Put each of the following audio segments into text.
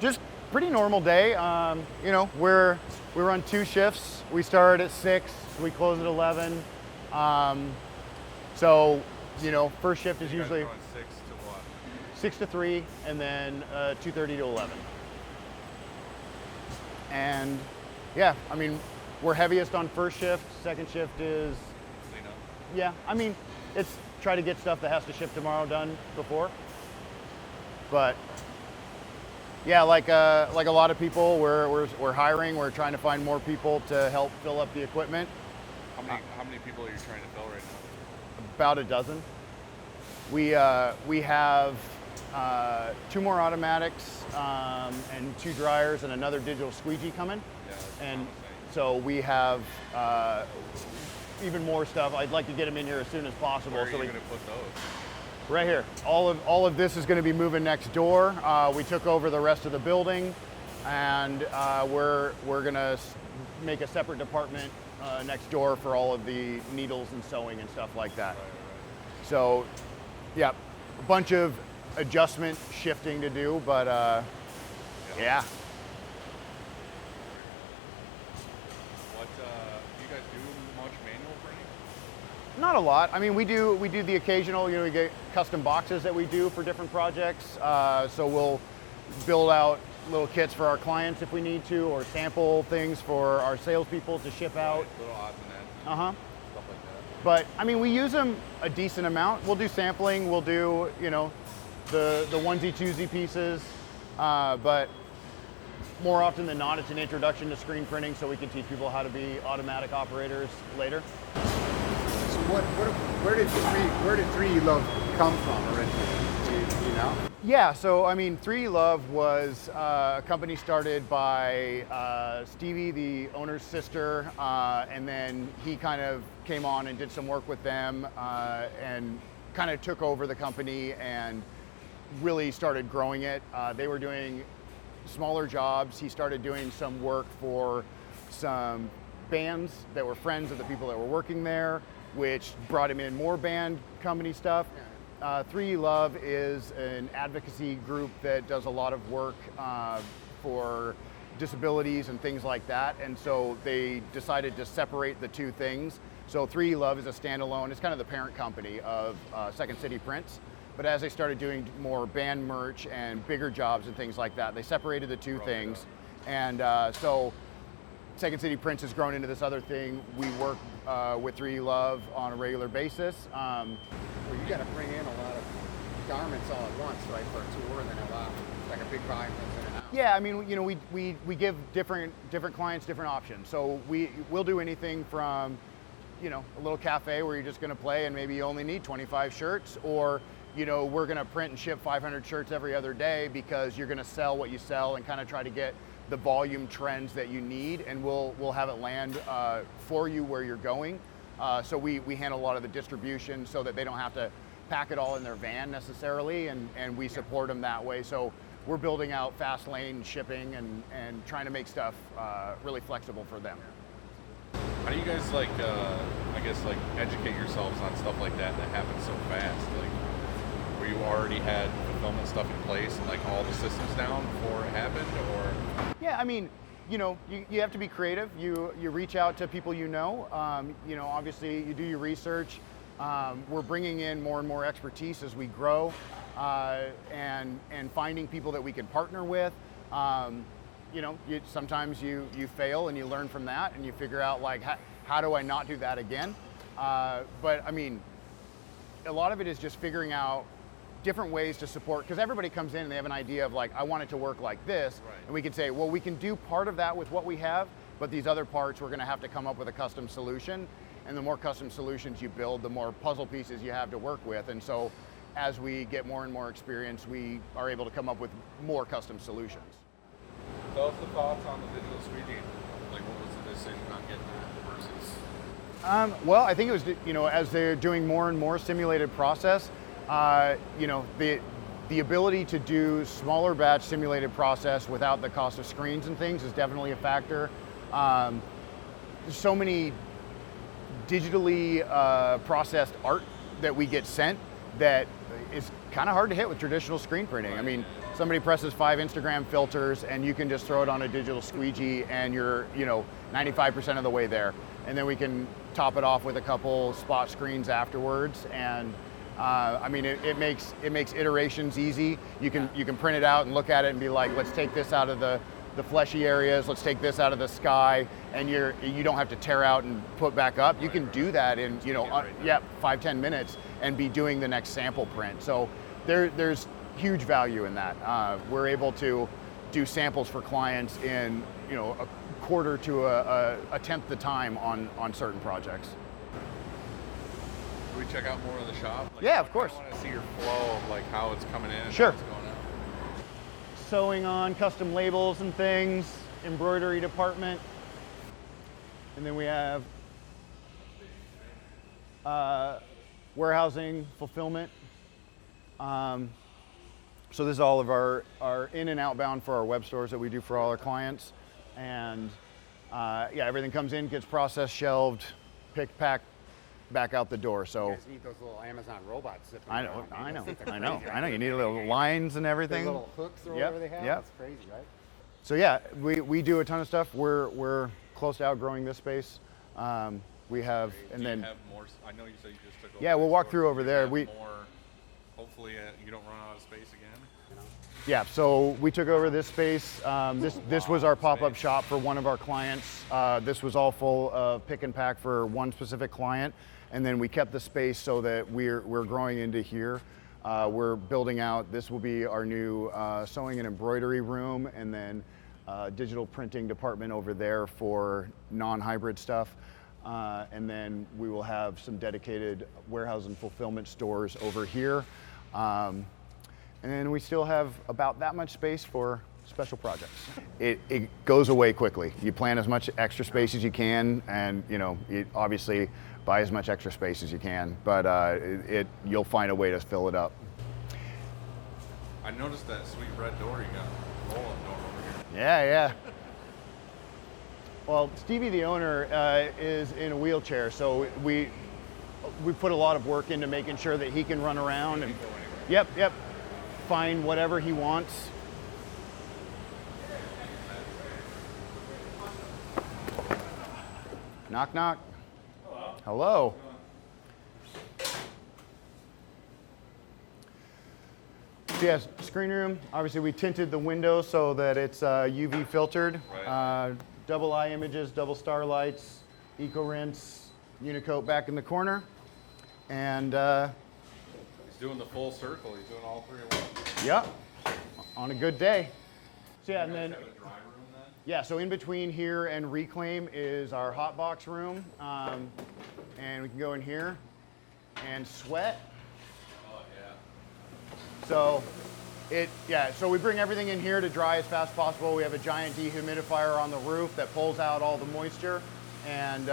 Just pretty normal day. You know, we run 2 shifts. We start at 6, we close at 11. So, you know, first shift is You guys usually are going 6 to what? 6 to 3, and then 2:30 to 11. And yeah, I mean, we're heaviest on first shift. Second shift is, Clean up. yeah, I mean, it's try to get stuff that has to ship tomorrow done before. But yeah, like a lot of people, we're hiring. We're trying to find more people to help fill up the equipment. How many people are you trying to fill right now? About a dozen. We have 2 more automatics and 2 dryers and another digital squeegee coming. Yeah, that's And promising. so we have even more stuff. I'd like to get them in here as soon as possible. Where are so you we going to put those? right here. All of this is going to be moving next door. We took over the rest of the building, and we're going to make a separate department next door for all of the needles and sewing and stuff like that. Right. So, yeah, a bunch of adjustment shifting to do, but yeah. What do you guys do much manual printing? Not a lot. I mean, we do the occasional, you know, we get custom boxes that we do for different projects. So we'll build out little kits for our clients if we need to, or sample things for our salespeople to ship out. Right, little odds and ends, Uh-huh. stuff like that. But I mean, we use them a decent amount. We'll do sampling. We'll do, you know, the onesie twosie pieces. But more often than not, it's an introduction to screen printing, so we can teach people how to be automatic operators later. So where did 3 Love come from originally? Do you know? Yeah, so I mean, 3 Love was a company started by Stevie, the owner's sister, and then he kind of came on and did some work with them and kind of took over the company and really started growing it. They were doing smaller jobs. He started doing some work for some bands that were friends of the people that were working there, which brought him in more band company stuff. 3 Love is an advocacy group that does a lot of work for disabilities and things like that, and so they decided to separate the 2 things. So 3 Love is a standalone, it's kind of the parent company of Second City Prints, but as they started doing more band merch and bigger jobs and things like that, they separated the 2 things. And so Second City Prints has grown into this other thing. We work with 3 Love on a regular basis. Well, you got to bring in a lot of garments all at once, right, for a tour, and then a lot, like a big volume comes in and out. Yeah, I mean, you know, we give different clients different options. So we'll do anything from, you know, a little cafe where you're just going to play and maybe you only need 25 shirts, or, you know, we're going to print and ship 500 shirts every other day because you're going to sell what you sell and kind of try to get the volume trends that you need, and we'll have it land for you where you're going. So we handle a lot of the distribution so that they don't have to pack it all in their van necessarily, and we support them that way. So we're building out fast lane shipping and trying to make stuff really flexible for them. How do you guys I guess educate yourselves on stuff like that happens so fast? Like, where you already had fulfillment stuff in place and like all the systems down before it happened, or? Yeah, I mean, you know, you have to be creative. You reach out to people you know. You know, obviously you do your research. We're bringing in more and more expertise as we grow, and finding people that we can partner with. You know, sometimes you fail and you learn from that, and you figure out like how do I not do that again. But I mean, a lot of it is just figuring out different ways to support, because everybody comes in and they have an idea of like, I want it to work like this, Right. and we can say, well, we can do part of that with what we have, but these other parts we're going to have to come up with a custom solution, and the more custom solutions you build, the more puzzle pieces you have to work with, and so as we get more and more experience, we are able to come up with more custom solutions. Tell us the thoughts on the digital squeegee. Like, what was the decision on getting that versus? Well, I think it was, you know, as they're doing more and more simulated process, you know, the ability to do smaller batch simulated process without the cost of screens and things is definitely a factor. There's so many digitally processed art that we get sent that is kind of hard to hit with traditional screen printing. I mean, somebody presses 5 Instagram filters and you can just throw it on a digital squeegee and you're, 95% of the way there. And then we can top it off with a couple spot screens afterwards. And it makes iterations easy. You can print it out and look at it and be like, let's take this out of the fleshy areas, let's take this out of the sky, and you don't have to tear out and put back up. You can do that in 5-10 minutes and be doing the next sample print. So there's huge value in that. We're able to do samples for clients in a quarter to a tenth the time on certain projects. Can we check out more of the shop? Yeah, of course. I want to see your flow of how it's coming in and Sure. how it's going out. Sewing on custom labels and things, embroidery department, and then we have warehousing, fulfillment. So this is all of our in and outbound for our web stores that we do for all our clients. And everything comes in, gets processed, shelved, picked, packed, back out the door. So You guys need those little Amazon robots zipping I know. around. You need little lines and everything. The little hooks or Yep, whatever they have. yep. It's crazy, right? So yeah, we do a ton of stuff. We're close to outgrowing this space. We have, and Do then you have more? I know you said you just took over. Yeah, we'll this walk store. through over Do you there. have We- more, hopefully you don't run out of space again. yeah. So we took over this space. This was our pop-up space. shop for one of our clients. This was all full of pick and pack for one specific client, and then we kept the space so that we're growing into here. We're building out. This will be our new sewing and embroidery room, and then digital printing department over there for non-hybrid stuff. And then we will have some dedicated warehouse and fulfillment stores over here. And then we still have about that much space for special projects. It goes away quickly. You plan as much extra space as you can, and you obviously buy as much extra space as you can, but you'll find a way to fill it up. I noticed that sweet red door you got, rolling door over here. Yeah. Well, Stevie, the owner, is in a wheelchair, so we put a lot of work into making sure that he can run around and yep, find whatever he wants. Knock, knock. Hello. So yes, screen room. Obviously, we tinted the windows so that it's UV filtered. Right. Double eye images, double starlights, eco rinse, Unicoat back in the corner, and He's doing the full circle. He's doing all three at once. yep, on a good day. So yeah, and You guys then have a dry room then? yeah, so in between here and Reclaim is our hot box room, and we can go in here and sweat. Oh yeah. So so we bring everything in here to dry as fast as possible. We have a giant dehumidifier on the roof that pulls out all the moisture. And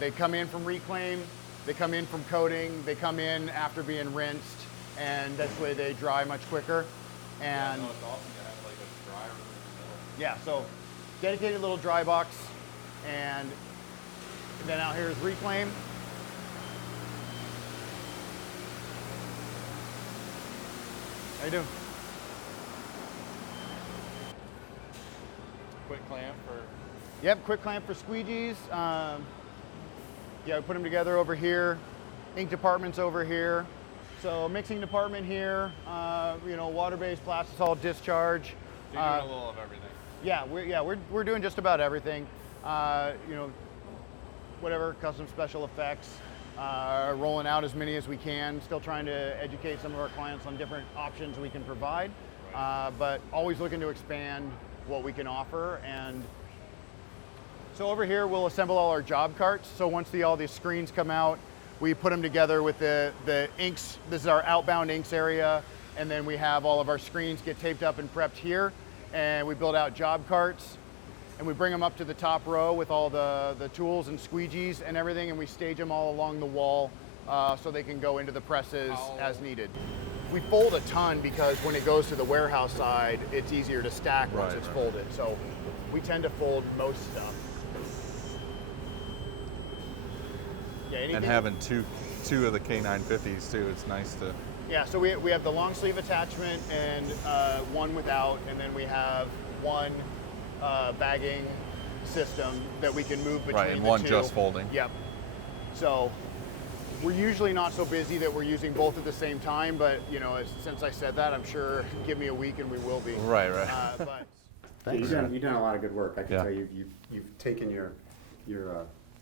they come in from Reclaim, they come in from coating, they come in after being rinsed, and that's the way they dry much quicker. And No, it's awesome to have like a dry room in the middle. yeah, so dedicated little dry box. And then out here is Reclaim. How you doing? Quick clamp for. Yep, quick clamp for squeegees. We put them together over here. Ink department's over here. So mixing department here. Water-based plastisol discharge. So you're doing a little of everything. We're doing just about everything. Whatever custom special effects. Rolling out as many as we can. Still trying to educate some of our clients on different options we can provide. But always looking to expand what we can offer. And so over here, we'll assemble all our job carts. So once all these screens come out, we put them together with the inks. This is our outbound inks area. And then we have all of our screens get taped up and prepped here. And we build out job carts. And we bring them up to the top row with all the tools and squeegees and everything. And we stage them all along the wall so they can go into the presses as needed. We fold a ton because when it goes to the warehouse side, it's easier to stack once it's folded. So we tend to fold most stuff. Yeah, And having two of the K950s too, it's nice to Yeah, so we have the long sleeve attachment and one without, and then we have one bagging system that we can move between Right, and the one two. just folding. Yep. So we're usually not so busy that we're using both at the same time, but you know, since I said that, I'm sure give me a week and we will be. Right. But Yeah, you've done a lot of good work. I can Yeah. tell you've taken your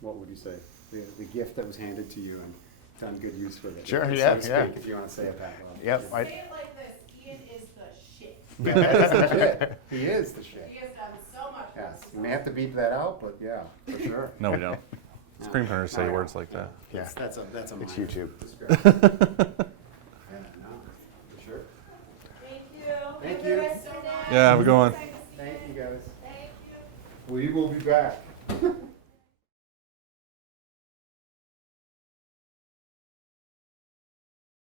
what would you say, the gift that was handed to you and done good use with it. Sure, so yeah, to speak, yeah. If you want to say it that way. Yep. Say it like this, Ian is the shit. That's the shit. He is the shit. He has done so much for Yes, us. you may have to beep that out, but yeah, for sure. No, we don't. Screen printers say No, words like that. Yeah. That's a It's minor. YouTube. Yeah, no, for sure. Thank you. Thank Have a you. good rest of your day. Yeah, have a good one. Thank Thank you guys. you. We will be back.